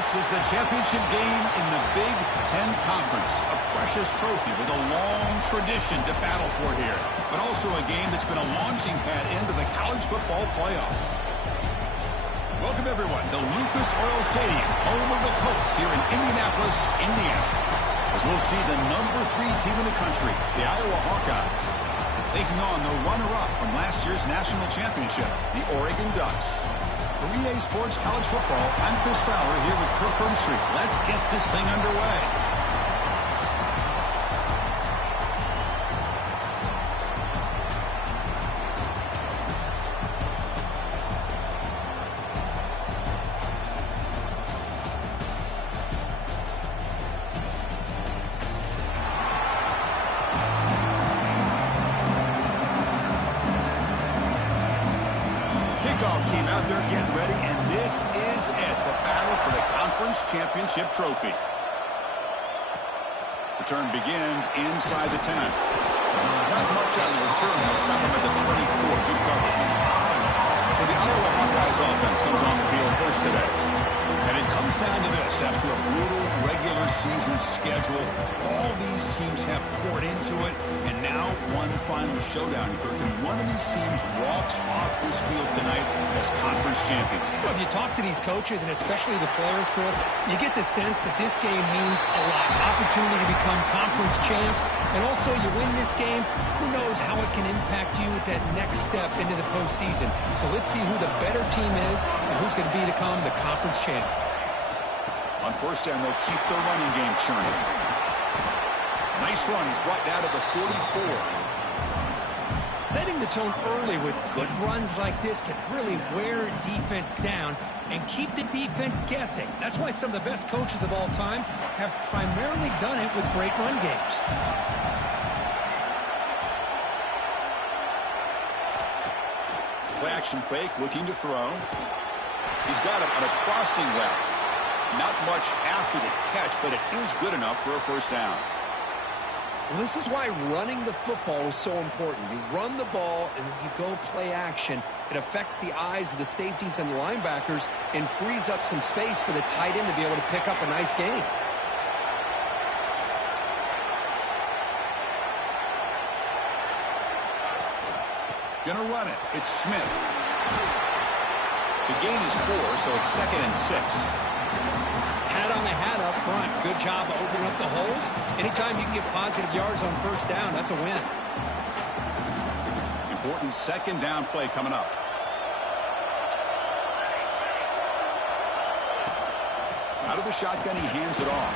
This is the championship game in the Big Ten Conference. A precious trophy with a long tradition to battle for here. But also a game that's been a launching pad into the college football playoff. Welcome, everyone, to Lucas Oil Stadium, home of the Colts here in Indianapolis, Indiana. As we'll see the number 3 team in the country, the Iowa Hawkeyes, taking on the runner-up from last year's national championship, the Oregon Ducks. For EA Sports College Football, I'm Chris Fowler here with Kirk Herbstreit. Let's get this thing underway. Team out there getting ready, and this is it, the battle for the conference championship trophy. Return begins inside the 10. Not much on the return. They'll stop him at the 24. Good coverage. So the Iowa Hawkeyes offense comes on the field first today. And it comes down to this. After a brutal regular season schedule, all these teams have poured into it, and now one final showdown, Kirk. And one of these teams walks off this field tonight as conference champions. Well, if you talk to these coaches, and especially the players, Chris, you get the sense that this game means a lot. Opportunity to become conference champs, and also you win this game, who knows how it can impact you at that next step into the postseason. So let's see who the better team is and who's going to become the conference champ. On first down, they'll keep the running game churning. Nice run. He's brought down to the 44. Setting the tone early with good runs like this can really wear defense down and keep the defense guessing. That's why some of the best coaches of all time have primarily done it with great run games. Play action fake, looking to throw. He's got it on a crossing route. Not much after the catch, but it is good enough for a first down. Well, this is why running the football is so important. You run the ball, and then you go play action. It affects the eyes of the safeties and the linebackers and frees up some space for the tight end to be able to pick up a nice gain. Gonna run it. It's Smith. The gain is 4, so it's 2nd and 6. Hat on the hat up front. Good job of opening up the holes. Anytime you can get positive yards on first down, that's a win. Important second down play coming up. Out of the shotgun, he hands it off.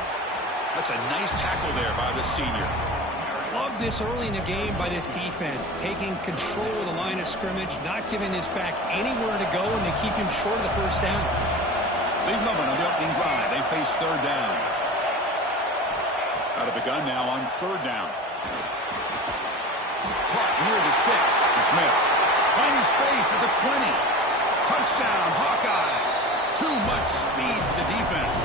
That's a nice tackle there by the senior. Love this early in the game by this defense. Taking control of the line of scrimmage, not giving this back anywhere to go, and they keep him short of the first down. Big moment on the opening drive. They face third down. Out of the gun now on third down. Caught near the sticks. And Smith. Finding space at the 20. Touchdown, Hawkeyes. Too much speed for the defense.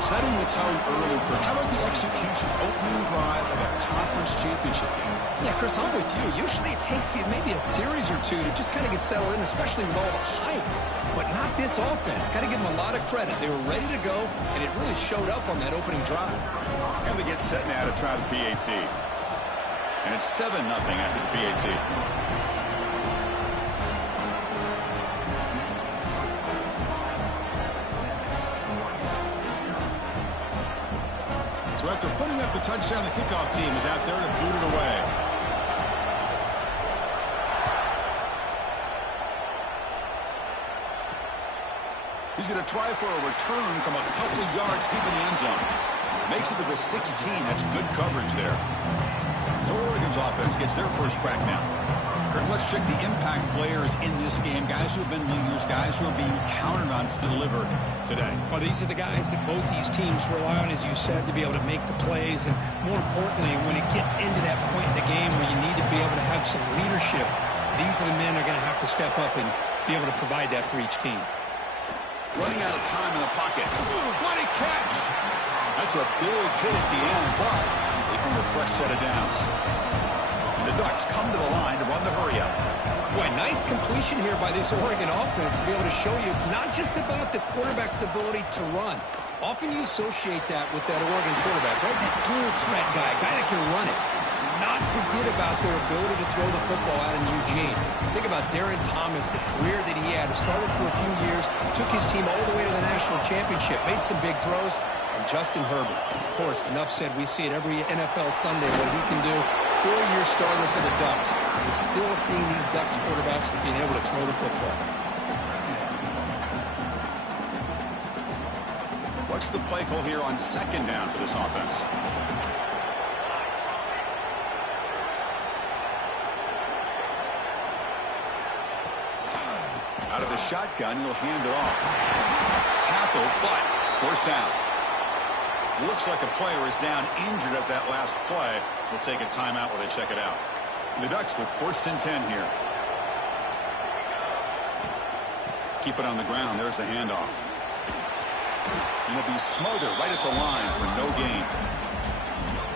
Setting the tone early. How about the execution opening drive of a conference championship game? Yeah, Chris, I'm with you. Usually it takes you maybe a series or two to just kind of get settled in, especially with all the hype. But not this offense. Got to give them a lot of credit. They were ready to go, and it really showed up on that opening drive. And they get set now to try the PAT. And it's 7-0 after the PAT. So after putting up the touchdown, the kickoff team is out there to boot it away. He's going to try for a return from a couple of yards deep in the end zone. Makes it to the 16. That's good coverage there. So Oregon's offense gets their first crack now. Kirk, let's check the impact players in this game. Guys who have been leaders, guys who are being counted on to deliver today. Well, these are the guys that both these teams rely on, as you said, to be able to make the plays. And more importantly, when it gets into that point in the game where you need to be able to have some leadership, these are the men that are going to have to step up and be able to provide that for each team. Running out of time in the pocket. What a catch! That's a big hit at the end, but they earn a fresh set of downs. The Ducks come to the line to run the hurry-up. Boy, nice completion here by this Oregon offense to be able to show you it's not just about the quarterback's ability to run. Often you associate that with that Oregon quarterback, right? That dual threat guy, a guy that can run it. Do not forget about their ability to throw the football out in Eugene. Think about Darren Thomas, the career that he had. Started for a few years, took his team all the way to the national championship, made some big throws. And Justin Herbert, of course, enough said, we see it every NFL Sunday what he can do. 4-year starter for the Ducks. We're still seeing these Ducks quarterbacks being able to throw the football. What's the play call here on second down for this offense? Out of the shotgun, he'll hand it off. Tackle, but first down. Looks like a player is down injured at that last play. We'll take a timeout while they check it out. The Ducks with 1st and 10 here. Keep it on the ground. There's the handoff. And he'll be smothered right at the line for no gain.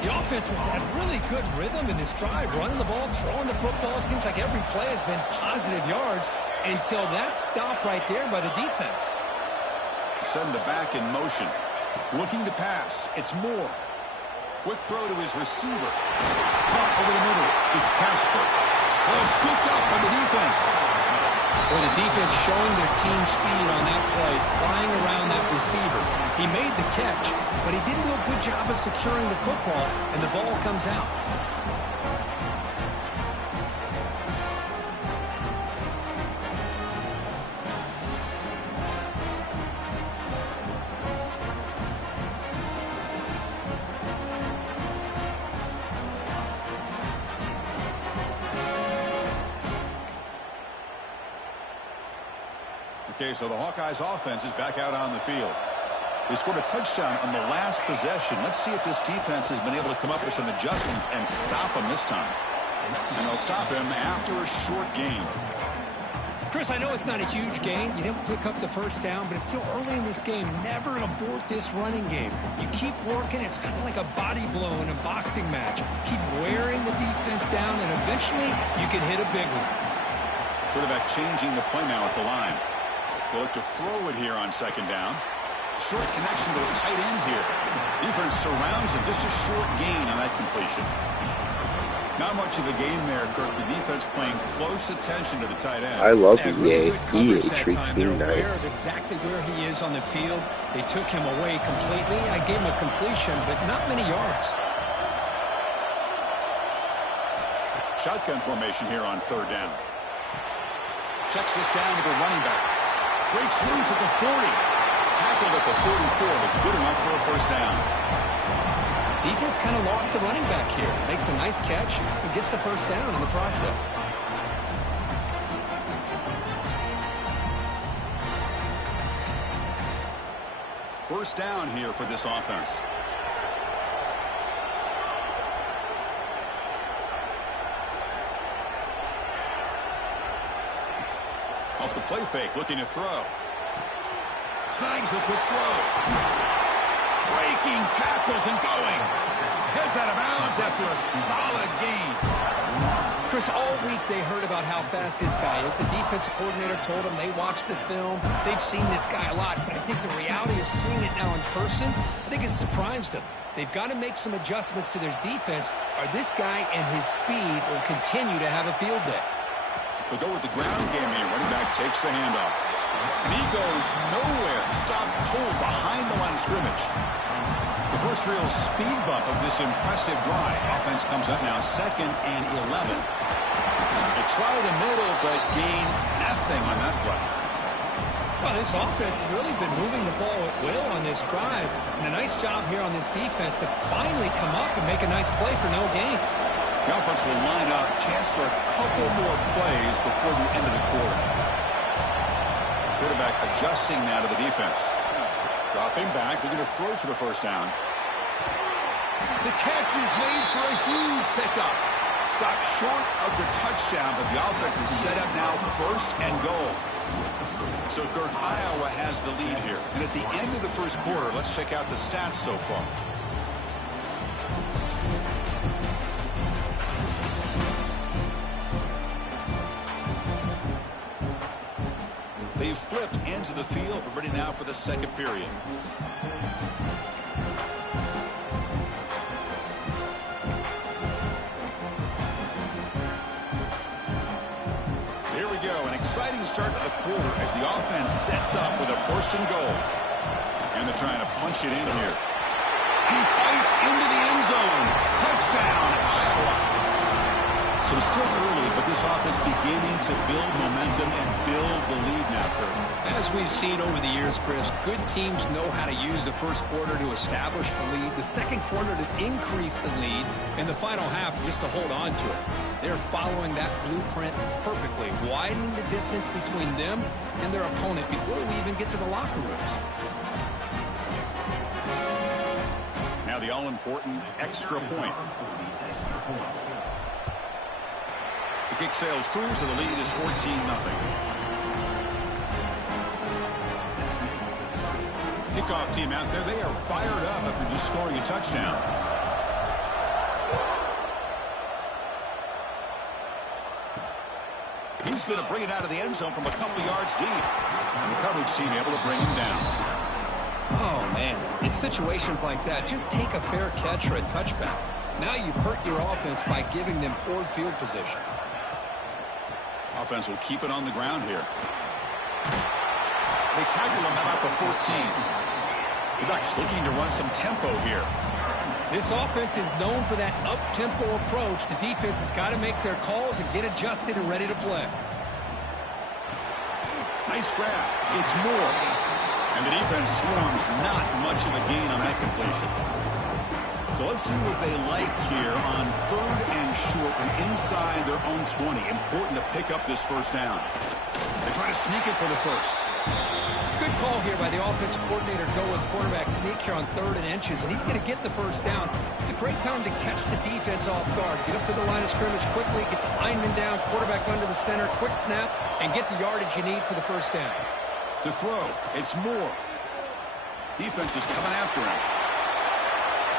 The offense has had really good rhythm in this drive, running the ball, throwing the football. It seems like every play has been positive yards until that stop right there by the defense. Send the back in motion. Looking to pass. It's Moore. Quick throw to his receiver. Caught over the middle. It's Casper. Ball scooped up by the defense. Well, the defense showing their team speed on that play, flying around that receiver. He made the catch, but he didn't do a good job of securing the football, and the ball comes out. Okay, so the Hawkeyes offense is back out on the field. They scored a touchdown on the last possession. Let's see if this defense has been able to come up with some adjustments and stop him this time. And they'll stop him after a short gain. Chris, I know it's not a huge gain. You didn't pick up the first down, but it's still early in this game. Never abort this running game. You keep working. It's kind of like a body blow in a boxing match. Keep wearing the defense down, and eventually you can hit a big one. Quarterback changing the play now at the line. They'll look to throw it here on second down. Short connection to the tight end here. Defense surrounds him. Just a short gain on that completion. Not much of a gain there, Kirk. The defense paying close attention to the tight end. I love Really EA. EA treats me nice. Exactly where he is on the field. They took him away completely. I gave him a completion, but not many yards. Shotgun formation here on third down. Checks this down to the running back. Breaks loose at the 40. Tackled at the 44, but good enough for a first down. Defense kind of lost the running back here. Makes a nice catch and gets the first down in the process. First down here for this offense. Off the play fake, looking to throw. Snags the quick throw. Breaking tackles and going. Heads out of bounds after a solid gain. Chris, all week they heard about how fast this guy is. The defensive coordinator told them they watched the film. They've seen this guy a lot, but I think the reality of seeing it now in person, I think it's surprised them. They've got to make some adjustments to their defense, or this guy and his speed will continue to have a field day. They'll go with the ground game here. Running back takes the handoff. And he goes nowhere. Stopped cold behind the line of scrimmage. The first real speed bump of this impressive drive. Offense comes up now 2nd and 11. They try the middle, but gain nothing on that play. Well, this offense has really been moving the ball at will on this drive. And a nice job here on this defense to finally come up and make a nice play for no gain. The offense will line up. Chance for a couple more plays before the end of the quarter. Quarterback adjusting now to the defense. Dropping back. They're going to throw for the first down. The catch is made for a huge pickup. Stopped short of the touchdown, but the offense is set up now for 1st and goal. So, Kirk, Iowa has the lead here. And at the end of the first quarter, let's check out the stats so far. They've flipped ends of the field, but ready now for the second period. Here we go, an exciting start to the quarter as the offense sets up with a 1st and goal. And they're trying to punch it in here. He fights into the end zone. Touchdown, Iowa. So it's still early, but this offense beginning to build momentum and build the lead now, Kurt. As we've seen over the years, Chris, good teams know how to use the first quarter to establish the lead, the second quarter to increase the lead, and the final half just to hold on to it. They're following that blueprint perfectly, widening the distance between them and their opponent before we even get to the locker rooms. Now the all-important extra point. The kick sails through, so the lead is 14-0. Kickoff team out there, they are fired up after just scoring a touchdown. He's going to bring it out of the end zone from a couple yards deep. And the coverage team able to bring him down. Oh, man. In situations like that, just take a fair catch or a touchback. Now you've hurt your offense by giving them poor field position. Offense will keep it on the ground here. They tackle him about the 14. The Ducks looking to run some tempo here. This offense is known for that up-tempo approach. The defense has got to make their calls and get adjusted and ready to play. Nice grab. It's Moore. And the defense swarms. Not much of a gain on that completion. So let's see what they like here on 3rd and short from inside their own 20. Important to pick up this first down. They try to sneak it for the first. Good call here by the offensive coordinator to go with quarterback sneak here on 3rd and inches, and he's going to get the first down. It's a great time to catch the defense off guard. Get up to the line of scrimmage quickly, get the lineman down, quarterback under the center, quick snap, and get the yardage you need for the first down. To throw, it's Moore. Defense is coming after him.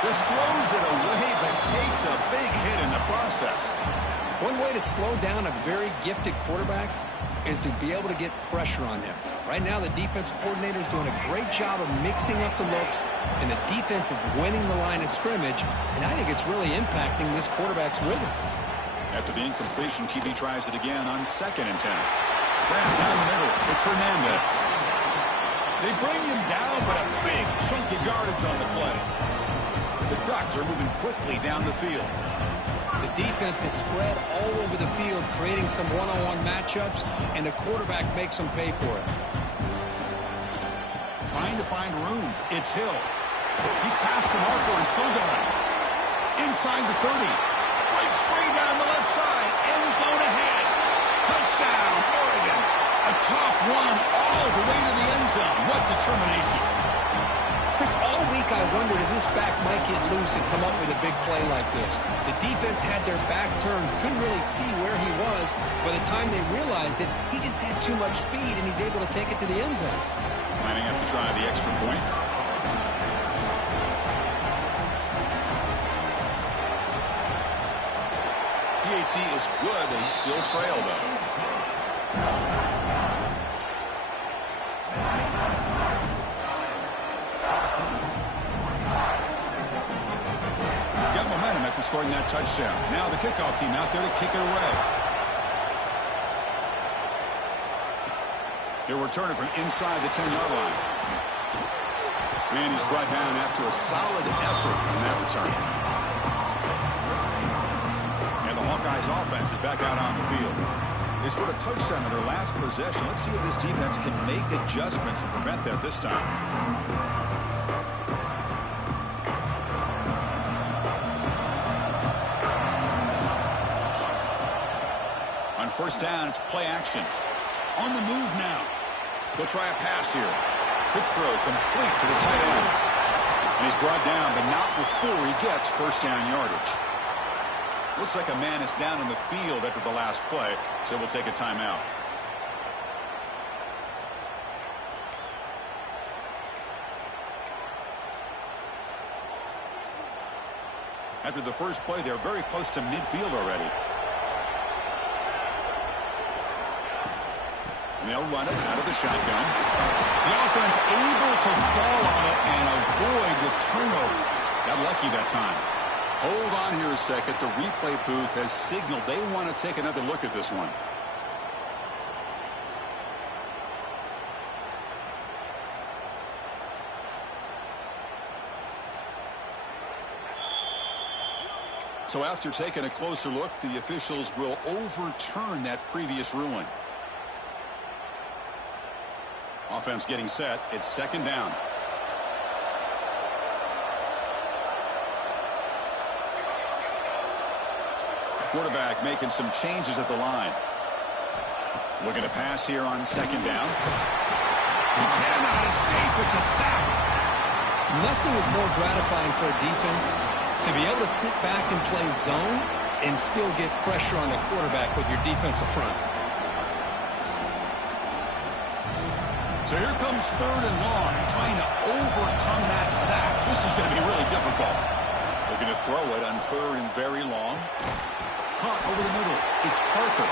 Just throws it away, but takes a big hit in the process. One way to slow down a very gifted quarterback is to be able to get pressure on him. Right now, the defense coordinator is doing a great job of mixing up the looks, and the defense is winning the line of scrimmage, and I think it's really impacting this quarterback's rhythm. After the incompletion, QB tries it again on 2nd and 10. Grab down the middle. It's Hernandez. They bring him down, but a big chunky yardage on the play. The Ducks are moving quickly down the field. The defense is spread all over the field, creating some one-on-one matchups, and the quarterback makes them pay for it. Trying to find room. It's Hill. He's past the marker and still going. Inside the 30. Breaks free down the left side. End zone ahead. Touchdown, Oregon. A tough one all the way to the end zone. What determination. Chris, all week I wondered if this back might get loose and come up with a big play like this. The defense had their back turned, couldn't really see where he was. By the time they realized it, he just had too much speed, and he's able to take it to the end zone. Lining up to try the extra point. PAT is good. They still trail, though. Got momentum after scoring that touchdown. Now the kickoff team out there to kick it away. They're returning from inside the 10-yard line. And he's brought down after a solid effort on that return. And the Hawkeyes offense is back out on the field. They scored a touchdown in their last possession. Let's see if this defense can make adjustments and prevent that this time. On first down, it's play action. On the move now. He'll try a pass here. Quick throw complete to the tight end. And he's brought down, but not before he gets first down yardage. Looks like a man is down in the field after the last play, so we'll take a timeout. After the first play, they're very close to midfield already. They'll run it out of the shotgun. The offense able to fall on it and avoid the turnover. Got lucky that time. Hold on here a second. The replay booth has signaled they want to take another look at this one. So after taking a closer look, the officials will overturn that previous ruling. Offense getting set. It's second down. Quarterback making some changes at the line. Looking to pass here on second down. He cannot escape. It's a sack. Nothing is more gratifying for a defense to be able to sit back and play zone and still get pressure on the quarterback with your defensive front. So here comes third and long, trying to overcome that sack. This is going to be really difficult. Looking to throw it on third and very long. Caught over the middle. It's Parker.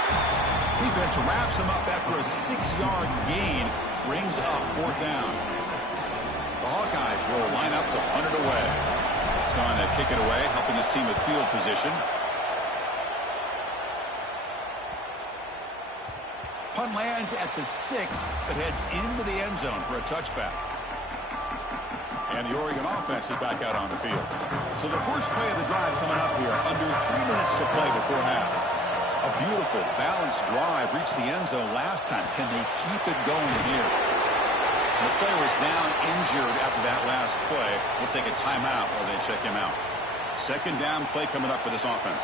Defense wraps him up after a 6-yard gain. Brings up fourth down. The Hawkeyes will line up to punt it away. He's on to kick it away, helping his team with field position. Punt lands at the 6, but heads into the end zone for a touchback. And the Oregon offense is back out on the field. So the first play of the drive coming up here, under 3 minutes to play before half. A beautiful, balanced drive reached the end zone last time. Can they keep it going here? The player was down injured after that last play. We'll take a timeout while they check him out. Second down play coming up for this offense.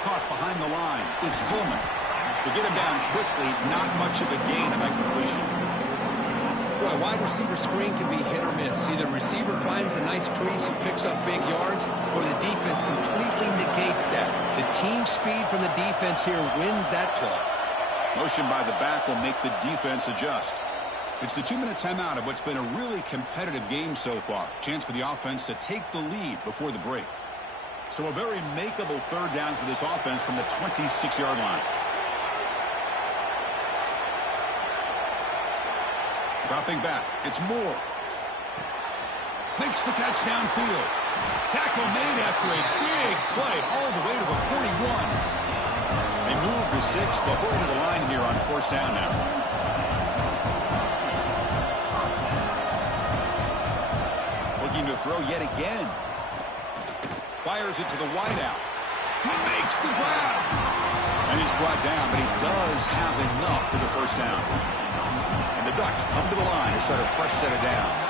Caught behind the line. It's Coleman. To get him down quickly, not much of a gain of that completion. Boy, a wide receiver screen can be hit or miss. Either receiver finds a nice crease and picks up big yards, or the defense completely negates that. The team speed from the defense here wins that play. Motion by the back will make the defense adjust. It's the 2-minute timeout of what's been a really competitive game so far. Chance for the offense to take the lead before the break. So a very makeable third down for this offense from the 26-yard line. Dropping back, it's Moore. Makes the catch downfield. Tackle made after a big play all the way to the 41. They move the 6. They'll go to the line here on first down now. Looking to throw yet again. Fires it to the wideout. He makes the grab. And he's brought down, but he does have enough for the first down. And the Ducks come to the line to start a fresh set of downs.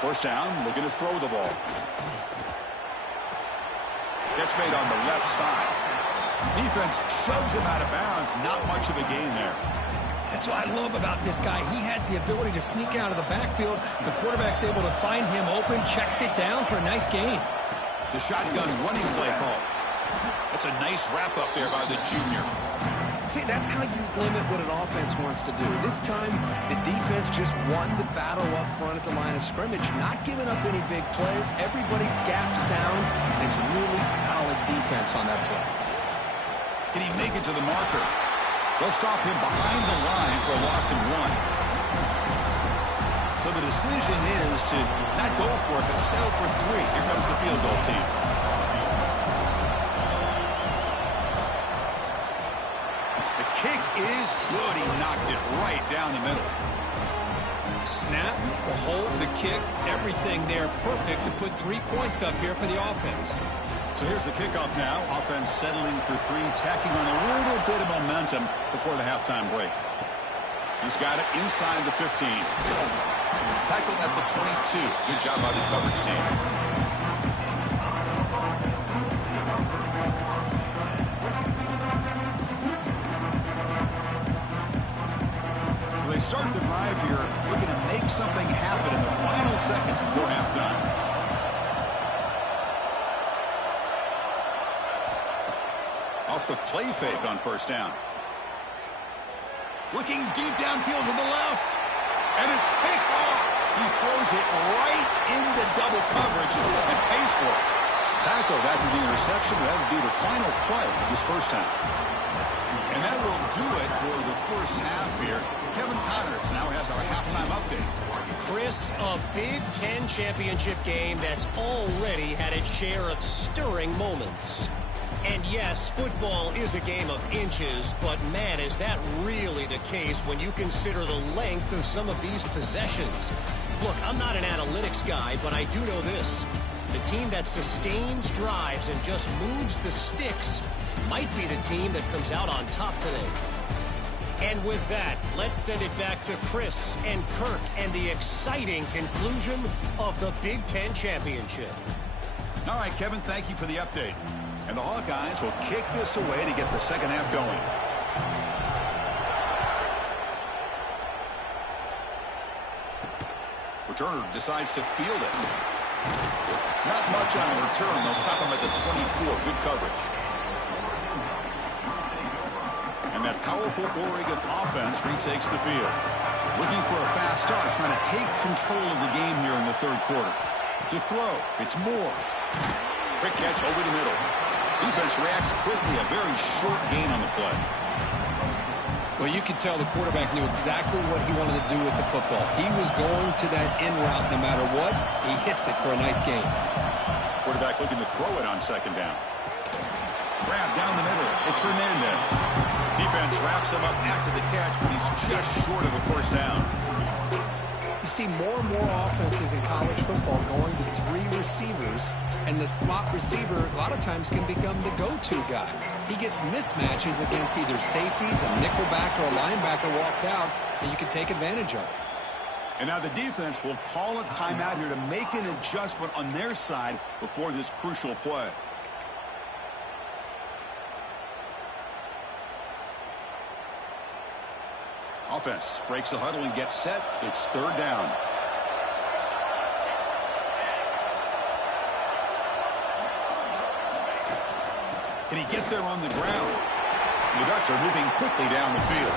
First down, looking to throw the ball. Catch made on the left side. Defense shoves him out of bounds. Not much of a gain there. That's what I love about this guy. He has the ability to sneak out of the backfield. The quarterback's able to find him open, checks it down for a nice gain. The shotgun running play call. That's a nice wrap up there by the junior. See, that's how you limit what an offense wants to do. This time, the defense just won the battle up front at the line of scrimmage, not giving up any big plays. Everybody's gap sound. It's really solid defense on that play. Can he make it to the marker? They'll stop him behind the line for a loss of 1. So the decision is to not go for it, but settle for 3. Here comes the field goal team. The kick is good. He knocked it right down the middle. Snap, the hold, the kick, everything there perfect to put 3 points up here for the offense. So here's the kickoff now. Offense settling for 3, tacking on a little bit of momentum before the halftime break. He's got it inside the 15. Tackled at the 22. Good job by the coverage team. So they start the drive here, looking to make something happen in the final seconds before halftime. Off the play fake on first down. Looking deep downfield to the left. And it's picked off. He throws it right into double coverage and pays for it. Tackled after the interception. That would be the final play of this first half. And that will do it for the first half here. Kevin Connors now has our halftime update. Chris, a Big Ten championship game that's already had its share of stirring moments. And yes, football is a game of inches, but man, is that really the case when you consider the length of some of these possessions. Look, I'm not an analytics guy, but I do know this. The team that sustains drives and just moves the sticks might be the team that comes out on top today. And with that, let's send it back to Chris and Kirk and the exciting conclusion of the Big Ten Championship. All right, Kevin, thank you for the update. And the Hawkeyes will kick this away to get the second half going. Returner decides to field it. Not much on a return. They'll stop him at the 24. Good coverage. And that powerful Oregon offense retakes the field. Looking for a fast start, trying to take control of the game here in the third quarter. To throw, it's Moore. Quick catch over the middle. Defense reacts quickly, a very short gain on the play. Well, you could tell the quarterback knew exactly what he wanted to do with the football. He was going to that in route no matter what. He hits it for a nice gain. Quarterback looking to throw it on second down. Grab down the middle. It's Hernandez. Defense wraps him up after the catch, but he's just short of a first down. You see more and more offenses in college football going to three receivers, and the slot receiver a lot of times can become the go-to guy. He gets mismatches against either safeties, a nickelback, or a linebacker walked out, and you can take advantage of it. And now the defense will call a timeout here to make an adjustment on their side before this crucial play. Offense breaks the huddle and gets set. It's third down. Can he get there on the ground? The Ducks are moving quickly down the field.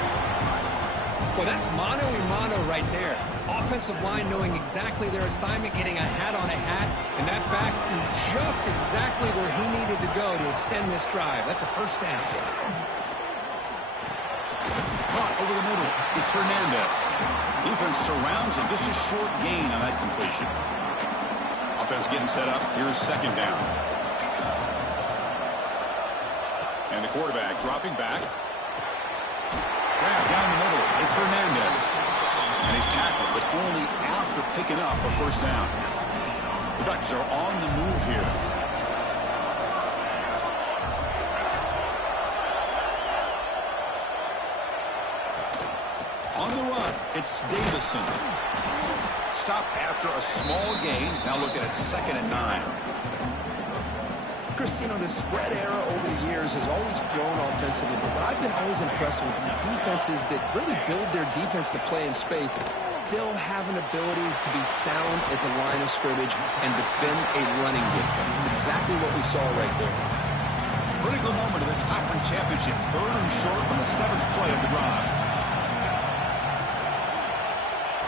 Well, that's mano-a-mano right there. Offensive line knowing exactly their assignment, getting a hat on a hat, and that back threw just exactly where he needed to go to extend this drive. That's a first down. Caught over the middle. It's Hernandez. Defense surrounds him. Just a short gain on that completion. Offense getting set up. Here's second down. And the quarterback dropping back. Grab down the middle. It's Hernandez. And he's tackled, but only after picking up a first down. The Ducks are on the move here. On the run, it's Davison. Stop after a small gain. Now looking at 2nd and 9. Chris, you know, the spread era over the years has always grown offensively, but I've been always impressed with defenses that really build their defense to play in space, still have an ability to be sound at the line of scrimmage and defend a running game. It's exactly what we saw right there. Critical moment of this conference championship. 3rd and short on the 7th play of the drive.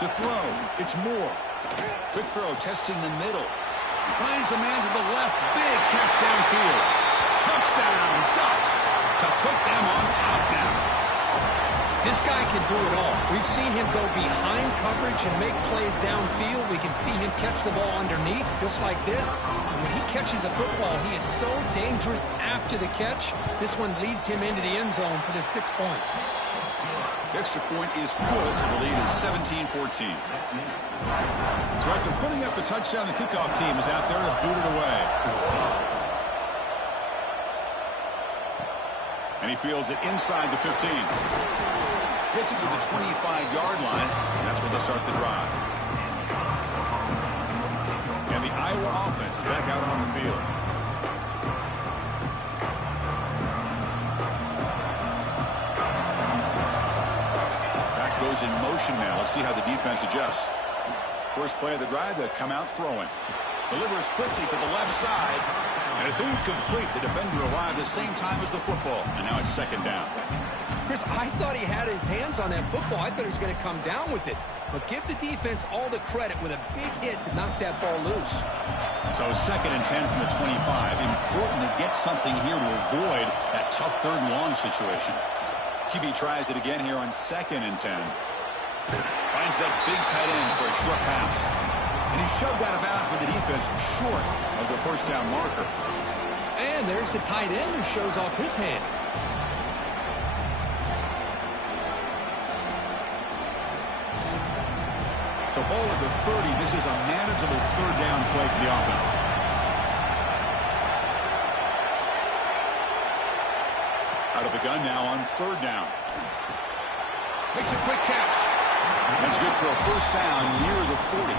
To throw, it's Moore. Quick throw, testing the middle. Finds a man to the left. Big catch downfield. Touchdown, Ducks, to put them on top now. This guy can do it all. We've seen him go behind coverage and make plays downfield. We can see him catch the ball underneath, just like this. And when he catches a football, he is so dangerous after the catch. This one leads him into the end zone for the 6 points. The extra point is good, so the lead is 17-14. So after putting up a touchdown, the kickoff team is out there to boot it away. And he fields it inside the 15. Gets it to the 25-yard line, and that's where they'll start the drive. And the Iowa offense is back out on the field. In motion now. Let's see how the defense adjusts. First play of the drive, they'll come out throwing. Delivers quickly to the left side, and it's incomplete. The defender arrived the same time as the football, and now it's 2nd down. Chris, I thought he had his hands on that football. I thought he was going to come down with it. But give the defense all the credit with a big hit to knock that ball loose. So 2nd and 10 from the 25. Important to get something here to avoid that tough 3rd and long situation. QB tries it again here on 2nd and 10. Finds that big tight end for a short pass. And he's shoved out of bounds with the defense short of the 1st down marker. And there's the tight end who shows off his hands. So ball at the 30. This is a manageable 3rd down play for the offense. Out of the gun now on 3rd down. Makes a quick catch. That's good for a 1st down near the 40.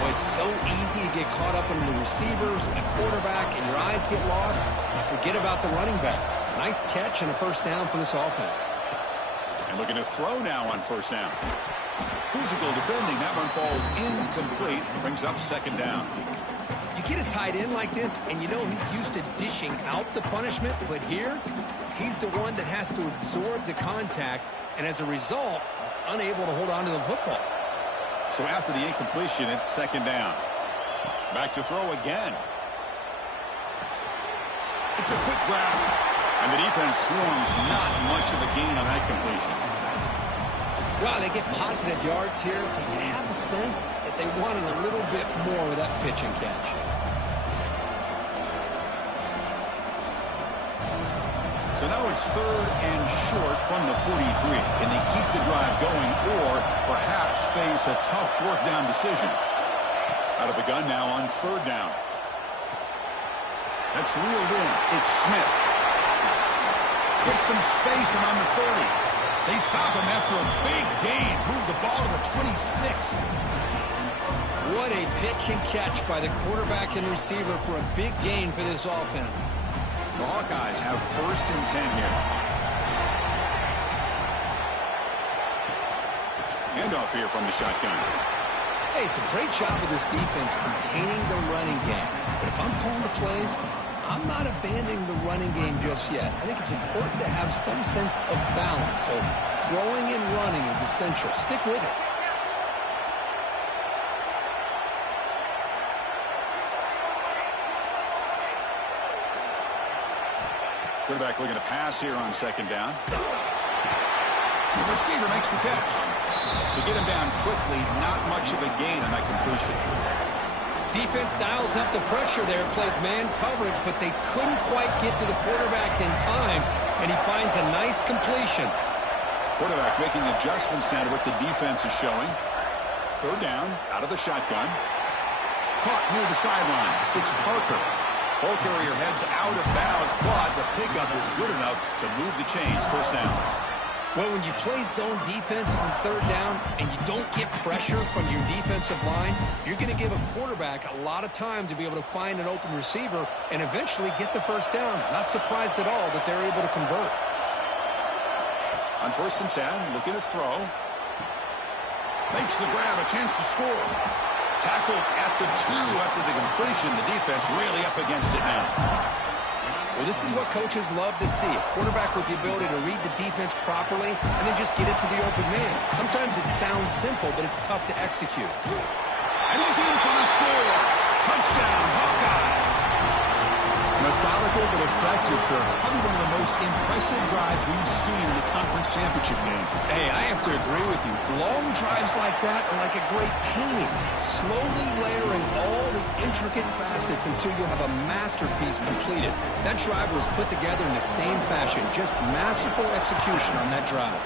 Well, it's so easy to get caught up in the receivers and the quarterback, and your eyes get lost. You forget about the running back. Nice catch and a 1st down for this offense. And looking to throw now on 1st down. Physical defending. That one falls incomplete. Brings up 2nd down. You get a tight end like this, and you know he's used to dishing out the punishment, but here, he's the one that has to absorb the contact, and as a result, he's unable to hold on to the football. So after the incompletion, it's 2nd down. Back to throw again. It's a quick grab. And the defense swarms. Not much of a gain on that completion. Well, they get positive yards here, but you have a sense that they wanted a little bit more with that pitch and catch. So now it's 3rd and short from the 43. Can they keep the drive going or perhaps face a tough 4th down decision? Out of the gun now on 3rd down. That's reeled in. It's Smith. Gets some space around the 30. They stop him after a big gain. Move the ball to the 26. What a pitch and catch by the quarterback and receiver for a big gain for this offense. The Hawkeyes have 1st and 10 here. Handoff here from the shotgun. Hey, it's a great job of this defense containing the running game. But if I'm calling the plays, I'm not abandoning the running game just yet. I think it's important to have some sense of balance. So throwing and running is essential. Stick with it. Quarterback looking to pass here on 2nd down. The receiver makes the catch. To get him down quickly, not much of a gain on that completion. Defense dials up the pressure there, plays man coverage, but they couldn't quite get to the quarterback in time, and he finds a nice completion. Quarterback making adjustments now to what the defense is showing. 3rd down, out of the shotgun. Caught near the sideline. It's Parker. Ball carrier heads out of bounds, but the pickup is good enough to move the chains. 1st down. Well, when you play zone defense on 3rd down and you don't get pressure from your defensive line, you're going to give a quarterback a lot of time to be able to find an open receiver and eventually get the 1st down. Not surprised at all that they're able to convert. On 1st and 10, looking to throw. Makes the grab, a chance to score. Tackled at the 2 after the completion. The defense really up against it now. Well, this is what coaches love to see. A quarterback with the ability to read the defense properly and then just get it to the open man. Sometimes it sounds simple, but it's tough to execute. And he's in for the score. Touchdown, Hawkeyes. Methodical but effective, Kirk. Probably one of the most impressive drives we've seen in the conference championship game. Hey, I have to agree with you. Long drives like that are like a great painting. Slowly layering all the intricate facets until you have a masterpiece completed. That drive was put together in the same fashion. Just masterful execution on that drive.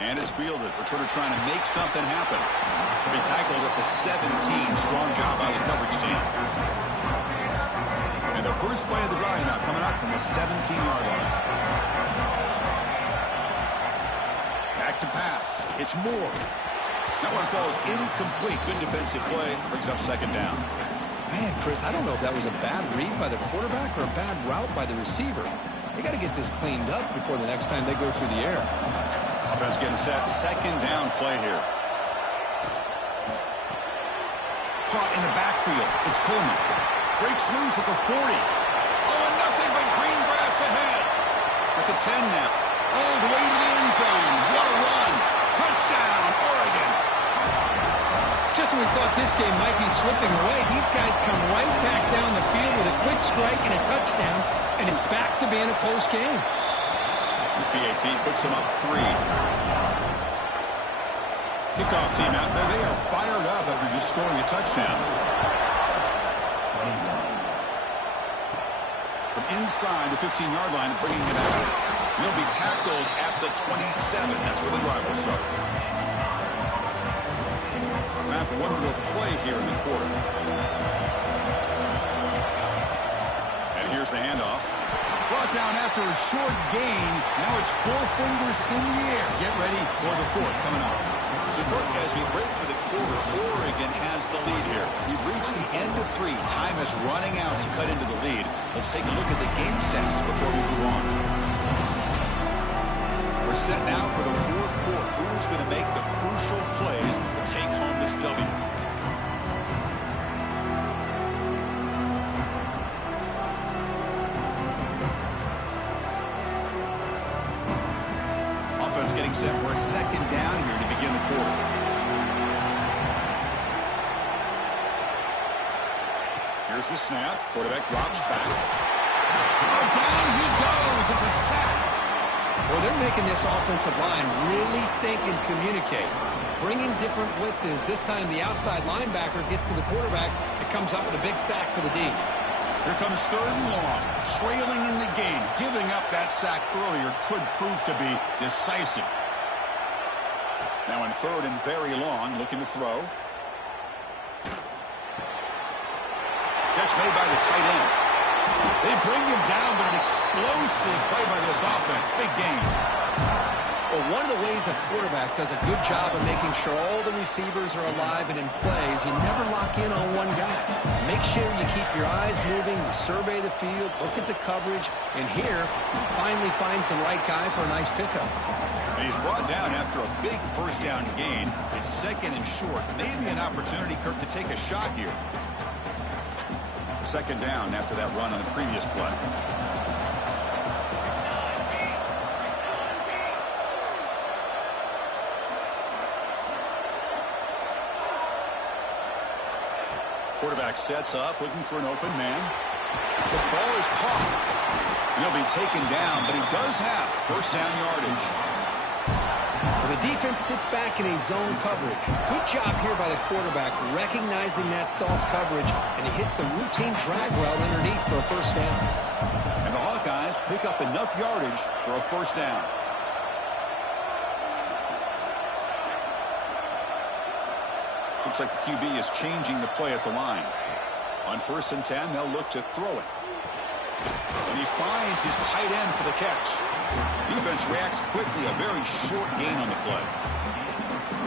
And it's fielded. Returner trying to make something happen. He'll be tackled at the 17. Strong job by the coverage team. And the first play of the drive now coming up from the 17-yard line. Back to pass. It's Moore. That one falls incomplete. Good defensive play. Brings up 2nd down. Man, Chris, I don't know if that was a bad read by the quarterback or a bad route by the receiver. They got to get this cleaned up before the next time they go through the air. Offense getting set. 2nd down play here. Caught in the backfield. It's Coleman. Breaks loose at the 40. Oh, and nothing but green grass. at the 10 now. All the way to the end zone. What a run. Touchdown, Oregon. Just when we thought this game might be slipping away, these guys come right back down the field with a quick strike and a touchdown, and it's back to being a close game. The PAT puts them up 3. Kickoff team out there. They are fired up after just scoring a touchdown. From inside the 15-yard line, bringing it out. He'll be tackled at the 27. That's where the drive will start. Time for one more play here in the quarter. And here's the handoff. Brought down after a short gain. Now it's 4 fingers in the air. Get ready for the 4th coming up. So, Kirk, as we break for the quarter, Oregon has the lead here. We've reached the end of 3. Time is running out to cut into the lead. Let's take a look at the game stats before we move on. We're set now for the 4th quarter. Who's going to make the crucial plays to take home this W? Offense getting set for a 2nd down here to begin the quarter. Here's the snap. Quarterback drops back. Oh, down he goes. It's a sack. Well, they're making this offensive line really think and communicate. Bringing different blitzes. This time the outside linebacker gets to the quarterback. It comes up with a big sack for the D. Here comes 3rd and long. Trailing in the game. Giving up that sack earlier could prove to be decisive. Now in 3rd and very long. Looking to throw. Catch made by the tight end. They bring him down, but an explosive play by this offense. Big game. Well, one of the ways a quarterback does a good job of making sure all the receivers are alive and in play is you never lock in on one guy. Make sure you keep your eyes moving, you survey the field, look at the coverage, and here he finally finds the right guy for a nice pickup. And he's brought down after a big 1st down gain. It's 2nd and short. Maybe an opportunity, Kirk, to take a shot here. 2nd down after that run on the previous play. Quarterback sets up, looking for an open man. The ball is caught. He'll be taken down, but he does have 1st down yardage. Well, the defense sits back in a zone coverage. Good job here by the quarterback recognizing that soft coverage, and he hits the routine drag route underneath for a 1st down. And the Hawkeyes pick up enough yardage for a 1st down. Looks like the QB is changing the play at the line. On 1st and 10, they'll look to throw it. And he finds his tight end for the catch. Defense reacts quickly. A very short gain on the play.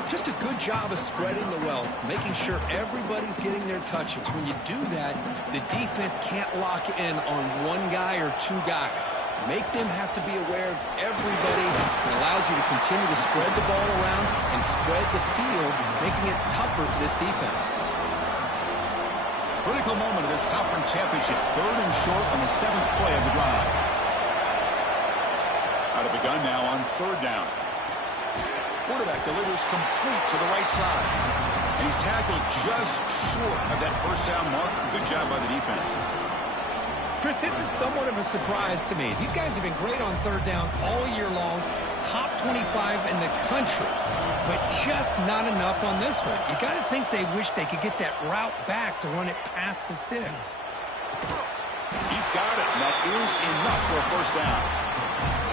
Just a good job of spreading the wealth, making sure everybody's getting their touches. When you do that, the defense can't lock in on one guy or 2 guys. Make them have to be aware of everybody. It allows you to continue to spread the ball around and spread the field, making it tougher for this defense. Critical moment of this conference championship. 3rd and short on the 7th play of the drive. Out of the gun now on 3rd down. Quarterback delivers complete to the right side. And he's tackled just short of that 1st down mark. Good job by the defense. Chris, this is somewhat of a surprise to me. These guys have been great on 3rd down all year long. Top 25 in the country. But just not enough on this one. You got to think they wish they could get that route back to run it past the sticks. He's got it, and that is enough for a 1st down.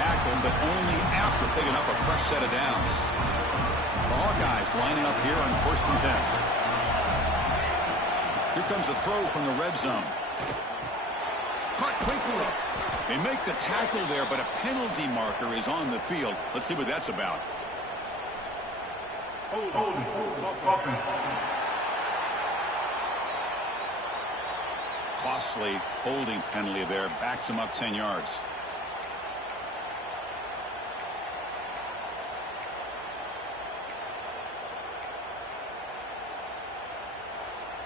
Tackled, but only after picking up a fresh set of downs. The Hawkeyes lining up here on 1st and 10. Here comes a throw from the red zone. Caught quickly. They make the tackle there, but a penalty marker is on the field. Let's see what that's about. Costly holding penalty there. Backs him up 10 yards.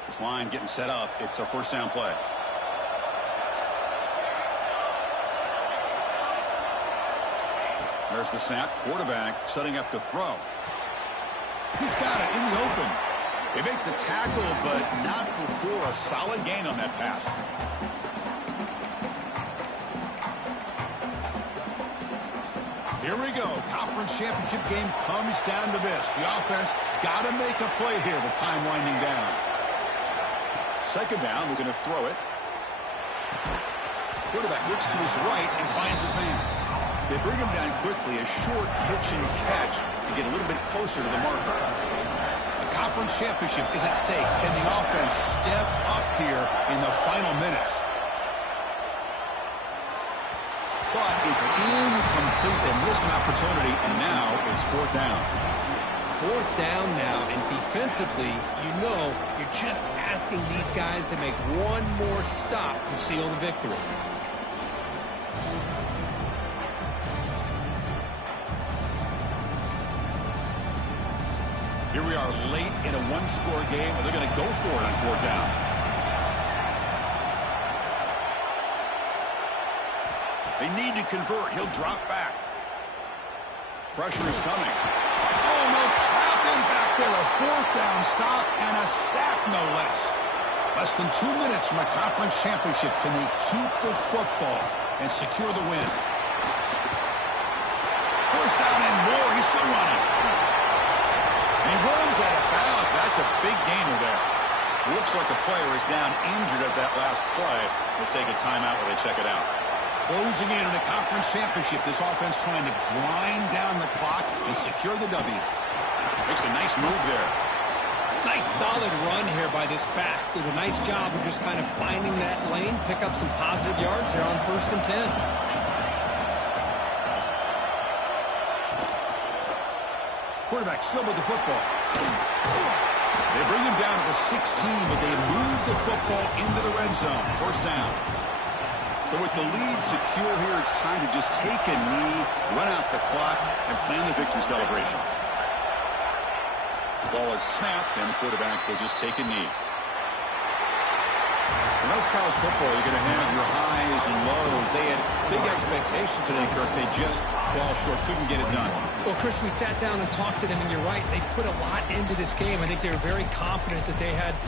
This line getting set up. It's a 1st down play. There's the snap. Quarterback setting up to throw. He's got it in the open. They make the tackle, but not before a solid gain on that pass. Here we go. Conference championship game comes down to this. The offense got to make a play here with time winding down. Second down, we're going to throw it. Quarterback looks to his right and finds his man. They bring him down quickly, a short pitch and catch to get a little bit closer to the marker. The conference championship is at stake. Can the offense step up here in the final minutes? But it's incomplete. They miss an opportunity, and now it's fourth down. Fourth down now, and defensively, you know you're just asking these guys to make one more stop to seal the victory. Here we are late in a one-score game, and they're going to go for it on fourth down. They need to convert. He'll drop back. Pressure is coming. Oh, no, trapped in back there. A fourth down stop and a sack, no less. Less than 2 minutes from a conference championship. Can they keep the football and secure the win? First down and more. He's still running. And he runs out of bounds. That's a big gainer there. Looks like a player is down injured at that last play. We'll take a timeout while they check it out. Closing in on a conference championship, this offense trying to grind down the clock and secure the W. Makes a nice move there. Nice solid run here by this back. Did a nice job of just kind of finding that lane, pick up some positive yards there on 1st and 10. Quarterback still with the football. They bring him down to the 16, but they move the football into the red zone. First down. So with the lead secure here, it's time to just take a knee, run out the clock, and plan the victory celebration. Ball is snapped, and the quarterback will just take a knee. In those college football, you're going to have your highs and lows. They had big expectations today, Kirk. They just fall short, couldn't get it done. Well, Chris, we sat down and talked to them, and you're right. They put a lot into this game. I think they were very confident that they had